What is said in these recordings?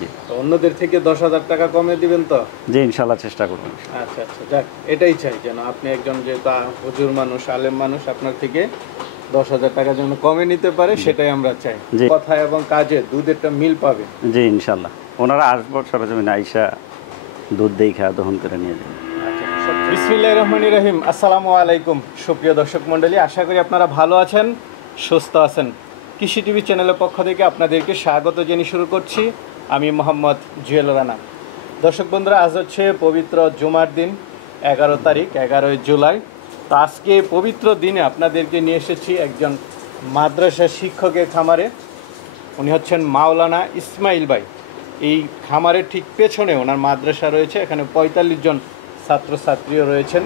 জি। তো অন্যদের থেকে 10,000 টাকা কমে দিবেন তো? জি, ইনশাআল্লাহ চেষ্টা করব। আচ্ছা আচ্ছা, যাক এটাই চাই যেন আপনি একজন যেহেতু হুজুর মানুষ, আলেম মানুষ, আপনার থেকে 10,000 টাকা যেন কমে নিতে পারে সেটাই আমরা চাই। জি। কথা এবং কাজে দুধেরটা মিল পাবে। জি, ইনশাআল্লাহ। ওনারা আসবো সরজমিনে আইসা দুধ দেইখা দহন করে নিয়ে যাবেন। বিসমিল্লাহির রহমানির রহিম। আসসালামু আলাইকুম সুপ্রিয় দর্শক মণ্ডলী, আশা করি আপনারা ভালো আছেন, সুস্থ আছেন। কৃষি টিভি চ্যানেলের পক্ষ থেকে আপনাদেরকে স্বাগত জানিয়ে শুরু করছি আমি মোহাম্মদ জুয়েল রানা। দর্শক বন্ধুরা, আজ হচ্ছে পবিত্র জুমার দিন, 11 তারিখ, 11ই জুলাই। তো আজকে পবিত্র দিনে আপনাদেরকে নিয়ে এসেছি একজন মাদ্রাসা শিক্ষকের খামারে। উনি হচ্ছেন মাওলানা ইসমাইল ভাই। এই খামারের ঠিক পেছনে ওনার মাদ্রাসা রয়েছে, এখানে 45 জন ছাত্রছাত্রীও রয়েছেন।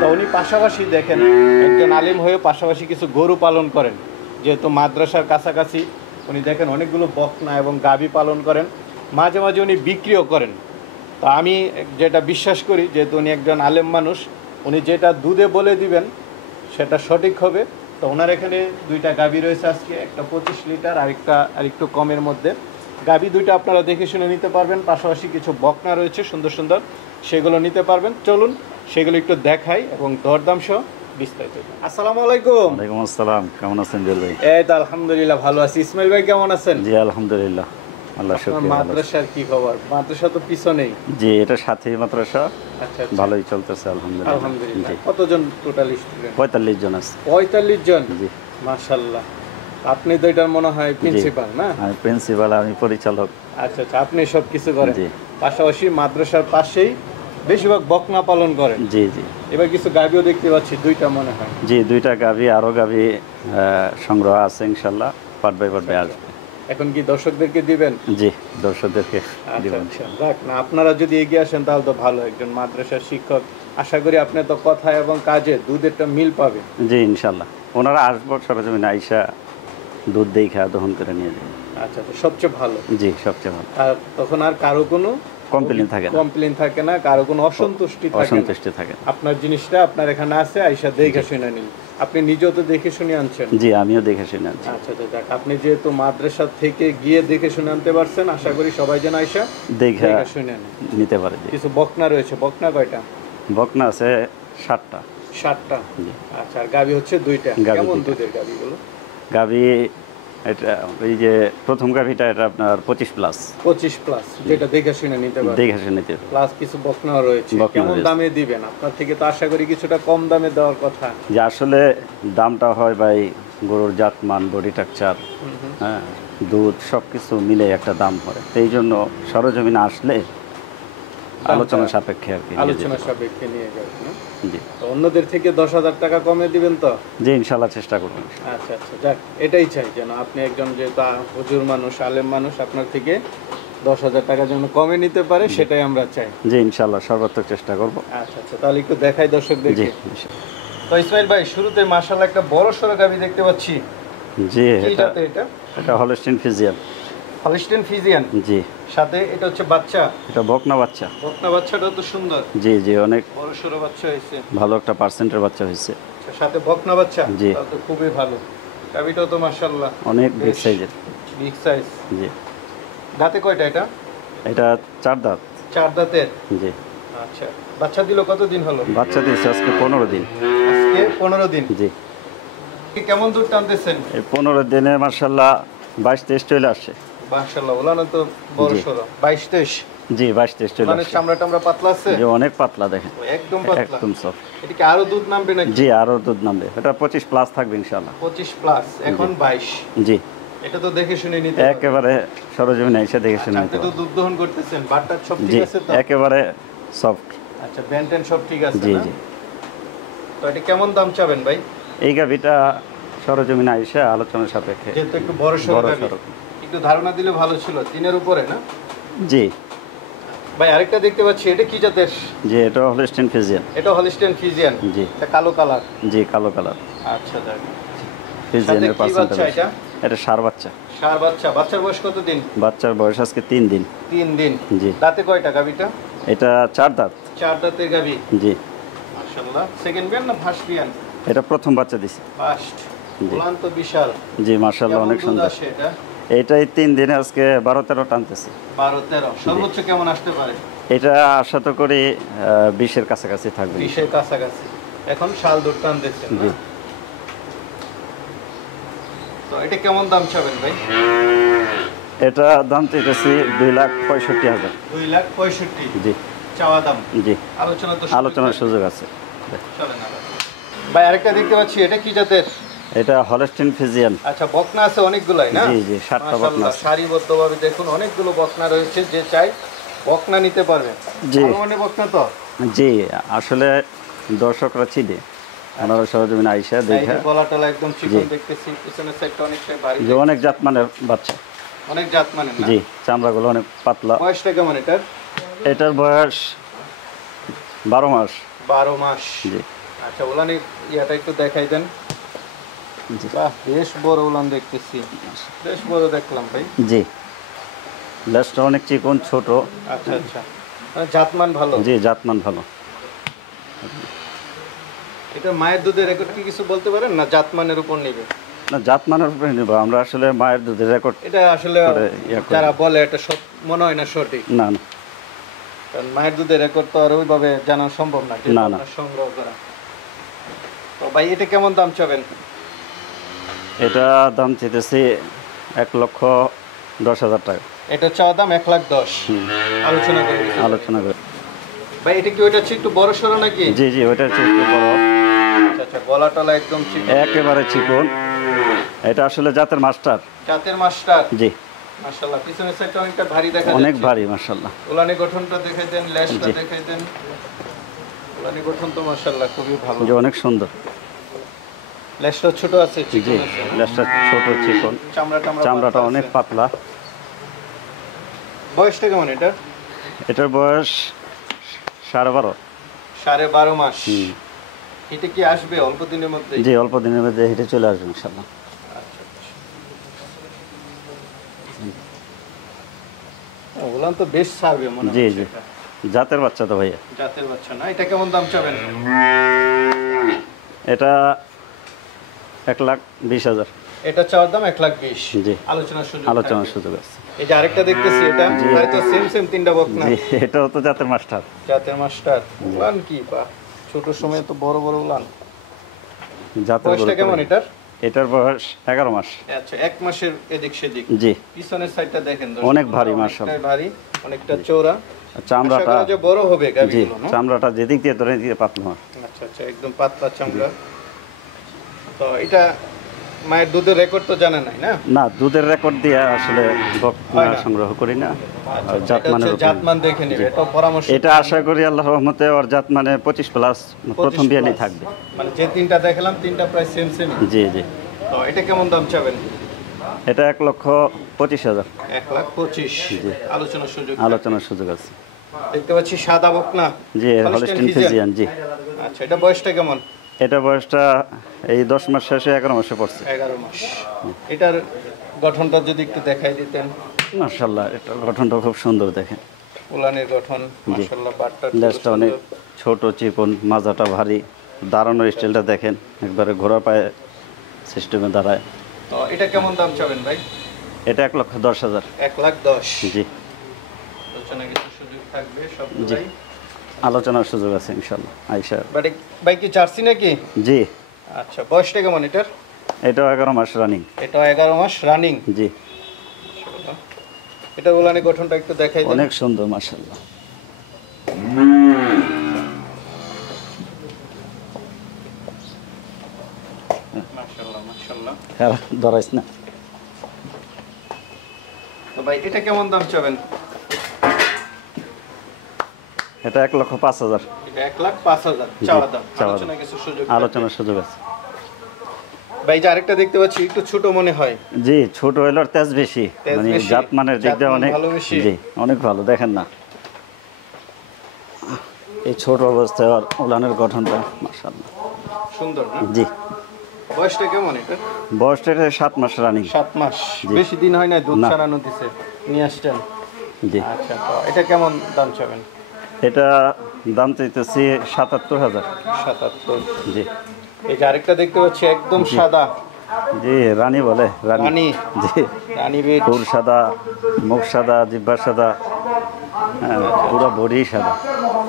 তো উনি পাশাপাশি দেখেন একজন আলিম হয়ে পাশাপাশি কিছু গরু পালন করেন, যেহেতু মাদ্রাসার কাছাকাছি। উনি দেখেন অনেকগুলো বকনা এবং গাভী পালন করেন, মাঝে মাঝে উনি বিক্রিও করেন। তো আমি যেটা বিশ্বাস করি, যেহেতু উনি একজন আলেম মানুষ, উনি যেটা দুধে বলে দিবেন সেটা সঠিক হবে। তো ওনার এখানে দুইটা গাভী রয়েছে আজকে, একটা 25 লিটার, আরেকটু কমের মধ্যে। গাভী দুইটা আপনারা দেখে শুনে নিতে পারবেন, পাশাপাশি কিছু বকনা রয়েছে সুন্দর সুন্দর, সেগুলো নিতে পারবেন। চলুন সেগুলো একটু দেখাই এবং দরদাম সহ বিস্তারিত। আসসালামু আলাইকুম। ওয়ালাইকুম আসসালাম। কেমন আছেন জুয়েল ভাই? এই তো আলহামদুলিল্লাহ ভালো আছি। ইসমাইল ভাই কেমন আছেন? জি, আলহামদুলিল্লাহ, আল্লাহ আপনার শুকরিয়া। মাদ্রাসার কি খবর? মাদ্রাসা তো পিছনেই। জি, এটা সাথী মাদ্রাসা, আচ্ছা আচ্ছা, ভালোই চলতেছে আলহামদুলিল্লাহ। আলহামদুলিল্লাহ। জি, কতজন টোটাল স্টুডেন্ট? 45 জন আছে। 45 জন, জি, মাশাআল্লাহ। আপনি তো এটার মনে হয় প্রিন্সিপাল না? আমি প্রিন্সিপাল, আমি পরিচালক। আচ্ছা আচ্ছা, আপনি সব কিছু করেন। জি, পাশাপাশি মাদ্রাসার পাশেই বেশিরভাগ বকনা পালন করেন। জি, জি, এবার কিছু গাভীও দেখতে পাচ্ছি, দুইটা মনে হয়। জি, দুইটা গাভী, আরো গাভী সংগ্রহ আছে, ইনশাল্লাহ পার্ট বাই পার্ট আসবে। এখন কি দর্শকদেরকে দিবেন? জি, দর্শকদেরকে আচ্ছা দিবেন। আচ্ছা, যাক না, আপনারা যদি এগিয়ে আসেন তাহলে তো ভালো। একজন মাদ্রাসার শিক্ষক, আশা করি আপনি তো কথা এবং কাজে দুধেরটা মিল পাবে। জি, ইনশাল্লাহ। ওনারা আসবো সরজমিনে আইসা দুধ দেইখা দহন করে নিয়ে যাবেন। আচ্ছা, তো সবচেয়ে ভালো। জি, সবচেয়ে ভালো। আর তখন আর কারো কোনো কমপ্লেন থাকে না, কারো কোনো অসন্তুষ্টি থাকে না। আপনার জিনিসটা আপনার এখানে আছে, আইসা দেখে শুনে নিন। আপনি নিজেও তো দেখে শুনে আনছেন। জি, আমিও দেখে শুনে আনছি। আচ্ছা আচ্ছা, যাক, আপনি যেহেতু মাদ্রাসা থেকে গিয়ে দেখে শুনে আনতে পারছেন, আশা করি সবাই যেন আইসা দেখে শুনে নেন। নিতে পারে। জি, কিছু বকনা রয়েছে। বকনা কয়টা? বকনা আছে 60টা। 60টা। জি, আচ্ছা, আর গাভী হচ্ছে দুইটা। গাভী কেমন দুইটা। দুধের গাভীগুলো? গাভী এটা, এই যে প্রথম গাভীটা, এটা আপনার 25 প্লাস। 25 প্লাস, যেটা দেখে শুনে নিতে পারবেন। দেখে শুনে নিতে পারে। প্লাস কিছু বকনাও রয়েছে। বকনা কেমন রয়েছে। দামে দিবেন? আপনার থেকে তো আশা করি কিছুটা কম দামে দেওয়ার কথা। যে আসলে দামটা হয় ভাই, গরুর জাতমান, বডি স্ট্রাকচার, হ্যাঁ, দুধ সব কিছু মিলে একটা দাম হয়। এই জন্য সরজমিনে আসলে আলোচনা সাপেক্ষে আর কি আলোচনা সাপেক্ষে নিয়ে যাবেন না? জি, তো অন্যদের থেকে 10,000 টাকা কমে দিবেন তো? জি, ইনশাল্লাহ চেষ্টা করবেন। আচ্ছা আচ্ছা, যাক এটাই চাই যেন আপনি একজন যেহেতু হুজুর মানুষ, আলেম মানুষ, আপনার থেকে 10,000 টাকা যেন কমে নিতে পারে সেটাই আমরা চাই। জি, ইনশাল্লাহ সর্বাত্মক চেষ্টা করব। আচ্ছা আচ্ছা, তাহলে একটু দেখাই জি, দর্শকদেরকে। ইনশাল্লাহ। তো ইসমাইল ভাই, শুরুতে মাশাআল্লাহ একটা বড় সড়ো গাভী দেখতে পাচ্ছি। জি, কি জাতের এটা? এটা হলস্টিন ফ্রিজিয়ান। Holstein Friesian. জি, সাথে এটা হচ্ছে বাচ্চা। এটা বকনা বাচ্চা। বকনা বাচ্চাটা তো সুন্দর। জি, জি, অনেক বড় সড়ো বাচ্চা হয়েছে। ভালো একটা পার্সেন্টের বাচ্চা হয়েছে। সাথে বকনা বাচ্চা। জি। তাহলে তো খুবই ভালো। গাভীটাও তো মাশাআল্লাহ অনেক বিগ বেশ সাইজের। Big size. জি, দাঁতে কয়টা এটা? এটা 4 দাঁত। 4 দাঁতের। জি, আচ্ছা, বাচ্চা দিল কতদিন হলো? বাচ্চা দিয়েছে আজকে 15 দিন। আজকে 15 দিন। জি, কেমন দুধ টানতেছেন? এই 15 দিনে মার্শাল্লাহ 22-23 চলে আসছে। মাশাআল্লাহ, ওলানো তো বড় জি। সরো। 22-23। জি, 22-23 চলে মানে আসছে। চামড়া টামড়া পাতলা আছে? জি, অনেক পাতলা দেখেন, একদম পাতলা। একদম সফট। এটা কি আরো দুধ নামবে নাকি? জি, আরো দুধ নামবে। এটা 25 প্লাস থাকবে ইনশাআল্লাহ। 25 প্লাস, এখন 22। জি, এটা তো দেখে শুনে নিতে হবে। একেবারে সরজমিনে এসে দেখে শুনে আচ্ছা, নিতে আপনি তো পারবেন। দুধ দহন করতেছেন, বাটটা সব জি, ঠিক আছে তো? একেবারে সফট। আচ্ছা, ব্যান্টেন সব ঠিক আছে জি, না? জি। তো এটা কেমন দাম চাবেন ভাই? এই গাভিটা সরজমিনে এসে আলোচনার সাপেক্ষে। যেহেতু একটু বড় সরো বড় গাভী, সড়ো। একটু ধারণা দিলে ভালো ছিল। 3 এর উপরে না জি, ভাই? আরেকটা দেখতে পাচ্ছি, এটা কি জাতের? জি, এটা হলস্টিন ফ্রিজিয়ান। এটা হলস্টেইন ফ্রিজিয়ান। জি, এটা কালো কালার। জি, কালো কালার। আচ্ছা, যাক। ফ্রিজিয়ানের সাথে কি বাচ্চা পার্সেন্টেজ। এটা? এটা ষাঁড় বাচ্চা। ষাঁড় বাচ্চা। বাচ্চার বয়স কত দিন? বাচ্চার বয়স আজকে 3 দিন। 3 দিন। জি, দাঁতে কয়টা গাভীটা? এটা 4 দাঁত। 4 দাঁতের গাভী। জি, মাশাআল্লাহ। সেকেন্ড বিয়ান না ফার্স্ট বিয়ান? এটা প্রথম বাচ্চা দিছে। ফার্স্ট। জি। উলান তো বিশাল। জি, মাশাআল্লাহ কেমন অনেক দুধ সুন্দর। আসে এটা? এটাই 3 দিনে আজকে 12-13 টানতেছি। 12-13 সর্বোচ্চ কেমন আসতে পারে? এটা আশা তো করি 20-এর কাছাকাছি থাকবে। 20-এর কাছাকাছি এখন শাল দুধ টান দিচ্ছেন জি। না? তো এটা কেমন দাম চাবেন ভাই? এটা দাম চাইতেছি 2,65,000। 2,65,000 জি চাওয়া দাম। জি, আলোচনা তো আলোচনার সুযোগ আছে। চলে না ভাই। আরেকটা দেখতে পাচ্ছি, এটা কি জাতের? এটা হলস্টিন ফিজিয়ান। আচ্ছা, বকনা আছে অনেকগুলাই না? জি জি, 7টা বকনা মাশাআল্লাহ, আছে। সারিবদ্ধভাবে দেখুন অনেকগুলো বকনা রয়েছে, যে চাই বকনা নিতে পারবে। জি। ভালো মানের বকনা তো? জি, আসলে দর্শকরা চিনে, ওনারা সরজমিনে আইসা এই দেখা যে গলা টলা একদম চিকন দেখতেছি, পিছনের সাইডটা অনেকটাই ভারী, যে অনেক জাতমানের বাচ্চা। অনেক জাত মানের না? জি, চামড়াগুলো অনেক পাতলা। বয়সটা কেমন এটার? এটার বয়স 12 মাস। 12 মাস। জি আচ্ছা, উলানি ইয়াটা একটু দেখাই দেন। জি বাহ, বেশ বড় উলান দেখতেছি, বেশ বড় দেখলাম ভাই। জি, লেজটা অনেক চিকন ছোট। আচ্ছা আচ্ছা, মানে জাতমান ভালো। জি, জাতমান ভালো। এটা মায়ের দুধের রেকর্ড কি কিছু বলতে পারেন না? জাতমানের উপর নেবে না, জাতমানের উপরে নিব আমরা, আসলে মায়ের দুধের রেকর্ড এটা আসলে করে ইয়া করি। যারা বলে এটা সব মনে হয় না সঠিক, না না কারণ মায়ের দুধের রেকর্ড তো আর ওইভাবে জানা সম্ভব না, যেটা না, না। আপনার সংগ্রহ করা। তো ভাই এটা কেমন দাম চাবেন? এটা দাম চাইতেছি 1,10,000 টাকা। এটা চাওয়া দাম 1,10,000। আলোচনা করে দিতে হবে। আলোচনা করে। ভাই এটা কি ওইটা একটু বড় সড়ো নাকি? জি জি, ওইটা হচ্ছে একটু বড়, আচ্ছা আচ্ছা, গলা টলা একদম চিকন, একেবারে চিকন। এটা আসলে জাতের মাস্টার। জাতের মাস্টার। জি, মাশাআল্লাহ, পিছনের সাইডটা অনেকটা ভারী দেখা অনেক যাচ্ছে। ভারী মাশাআল্লাহ। উলানি গঠনটা দেখাই দেন, লেজটা জি। দেখাই দেন। উলানি গঠন তো মাশাআল্লাহ খুবই ভালো। যে অনেক সুন্দর। লেজটা ছোট আছে, জি, চিকন আছে। লেজটা ছোট চিকন, চামড়াটা পাতলা অনেক আছে। পাতলা। বয়সটা কেমন এটা? এটার বয়স 12.5। 12.5 মাস। হুম। এটা কি আসবে অল্প দিনের মধ্যে? জি, অল্প দিনের মধ্যে হেঁটে চলে আসবে ইনশাল্লাহ। ওগুলান তো বেশ ছাড়বে মনে জি হচ্ছে জি, এটা। জাতের বাচ্চা তো ভাইয়া। জাতের বাচ্চা না? এটা কেমন দাম চাবেন? এটা 1,20,000। এটা চাওয়ার দাম 1,20,000। জি, আলোচনার সুযোগ আলোচনার থাকবে। সুযোগ আছে। এই যে আরেকটা দেখতেছি, এটা জি। হয়তো সেম তিনটা বকনা। জি, এটাও তো জাতের মাস্টার। জাতের মাস্টার। উলান কি বা ছোট সময়ে তো বড় বড় উলান। জাতের বয়সটা গরু কেমন তো- এটার? এটার বয়স 11 মাস। আচ্ছা, 1 মাসের এদিক সেদিক। জি, পিছনের সাইডটা দেখেন, অনেক ভারী, অনেকটাই মাশাআল্লাহ। ভারী, অনেকটা চওড়া। চামড়াটা, আশা করা যায় বড় হবে জি, গাভীগুলো, না? চামড়াটা যেদিক দিয়ে ধরে দিয়ে পাতলা হয়। আচ্ছা আচ্ছা, একদম পাতলা চামড়া। তো এটা মায়ের দুধের রেকর্ড তো জানা নাই না? না, দুধের রেকর্ড দিয়ে আসলে বকনা হয় না। সংগ্রহ করি না। আচ্ছা, আর জাতমানের এটা হচ্ছে উপরে। জাতমান দেখে নেবে, এটা পরামর্শ। এটা আশা করি আল্লাহর রহমতে ওর জাত মানে 25+ প্রথম 25 বিয়ানি plus। থাকবে। মানে যে তিনটা দেখালাম তিনটা প্রায় সেম। জি জি, তো এটা কেমন দাম চাবেন? এটা 1,25,000। 1,25,000। জি। আলোচনার সুযোগ। আলোচনার সুযোগ আছে। দেখতে পাচ্ছি সাদা বকনা। জি, হলস্টিন ফিজিয়ান। জি, আচ্ছা, এটা বয়সটা কেমন? এটা বয়সটা এই 10 মাস শেষে 11 মাসে পড়ছে। 11 মাস। এটার গঠনটা যদি একটু দেখাই দিতেন। মাশাআল্লাহ, এটা গঠনটা খুব সুন্দর দেখেন। উলানের গঠন মাশাআল্লাহ, বাটটা লেজটা অনেক ছোট চিকন, মাজাটা ভারী, দাঁড়ানোর স্টাইলটা দেখেন, একবারে ঘোড়া পায়ে সিস্টেমে দাঁড়ায়। তো এটা কেমন দাম চাবেন ভাই? এটা 1,10,000। 1,10,000। জি, আলোচনা কিছু সুযোগ থাকবে জি, সবগুলাই। আলোচনার সুযোগ আছে ইনশাল্লাহ আইসা। বাট ভাই কি জার্সি নাকি? জি, আচ্ছা, বয়সটা কেমন এটার? এটাও 11 মাস রানিং। এটা 11 মাস রানিং। জি, এটা উলানের গঠনটা একটু দেখাই দেন। অনেক সুন্দর মাশাআল্লাহ। মাশাআল্লাহ মাশাআল্লাহ। হ্যাঁ, ধরাইস না। তো ভাই এটা কেমন দাম চাবেন? এটা 1,05,000। এটা 1,05,000 জি, চাওয়া দাম। চাওয়া আলোচনা দাম। কিছু সুযোগ। আলোচনার সুযোগ আছে। ভাই যে আরেকটা দেখতে পাচ্ছি, একটু ছোট মনে হয়। জি, ছোট হইলেও তেজ বেশি, তেজ মানে বেশি। জাত মানের দিক দিয়ে জাতমান অনেক ভালো বেশি। জি, অনেক ভালো দেখেন না। এই ছোট অবস্থায় আর উলানের গঠনটা মাশাআল্লাহ সুন্দর না? জি। বয়সটা কেমন এটা? বয়সটা 7 মাস রানিং। 7 মাস। জি। বেশি দিন হয় না দুধ না। ছাড়ানো দিছে, নিয়ে আসছেন। জি, আচ্ছা, তো এটা কেমন দাম চাবেন? এটা দাম চাইতেছি 77,000। 77। জি, এই যে আরেকটা দেখতে পাচ্ছি একদম জি। সাদা, জি রানী বলে রানী রানী। জি রানী বিট। ফুল সাদা, মুখ সাদা, জিহ্বা সাদা, হ্যাঁ পুরো বডি সাদা।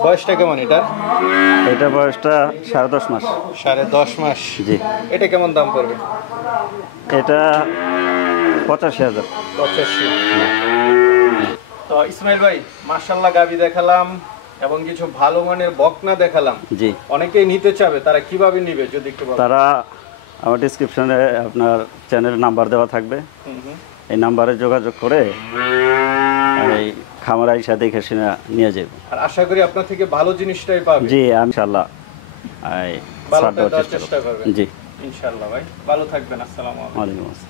বয়সটা কেমন এটার? এটা বয়সটা 10.5 মাস। 10.5 মাস। জি এটা কেমন দাম পড়বে? এটা 85,000। 85। তো ইসমাইল ভাই, মাশাআল্লাহ গাবি দেখালাম এবং কিছু ভালো মানের বকনা দেখালাম। জি অনেকেই নিতে চাবে, তারা কিভাবে নিবে যদি একটু বলেন? তারা আমার ডিসক্রিপশনে আপনার চ্যানেল নাম্বার দেওয়া থাকবে, হুম হুম। এই নাম্বারে যোগাযোগ করে এই খামার আইসা দেখে শুনে নিয়ে যাবে। আর আশা করি আপনার থেকে ভালো জিনিসটাই পাবে। জি ইনশাআল্লাহ ভালো ছাড় দেওয়ার দেওয়ার চেষ্টা চেষ্টা করব। করবেন। জি ইনশাআল্লাহ ভাই, ভালো থাকবেন। আসসালামু আলাইকুম। ওয়ালাইকুম আসসালাম।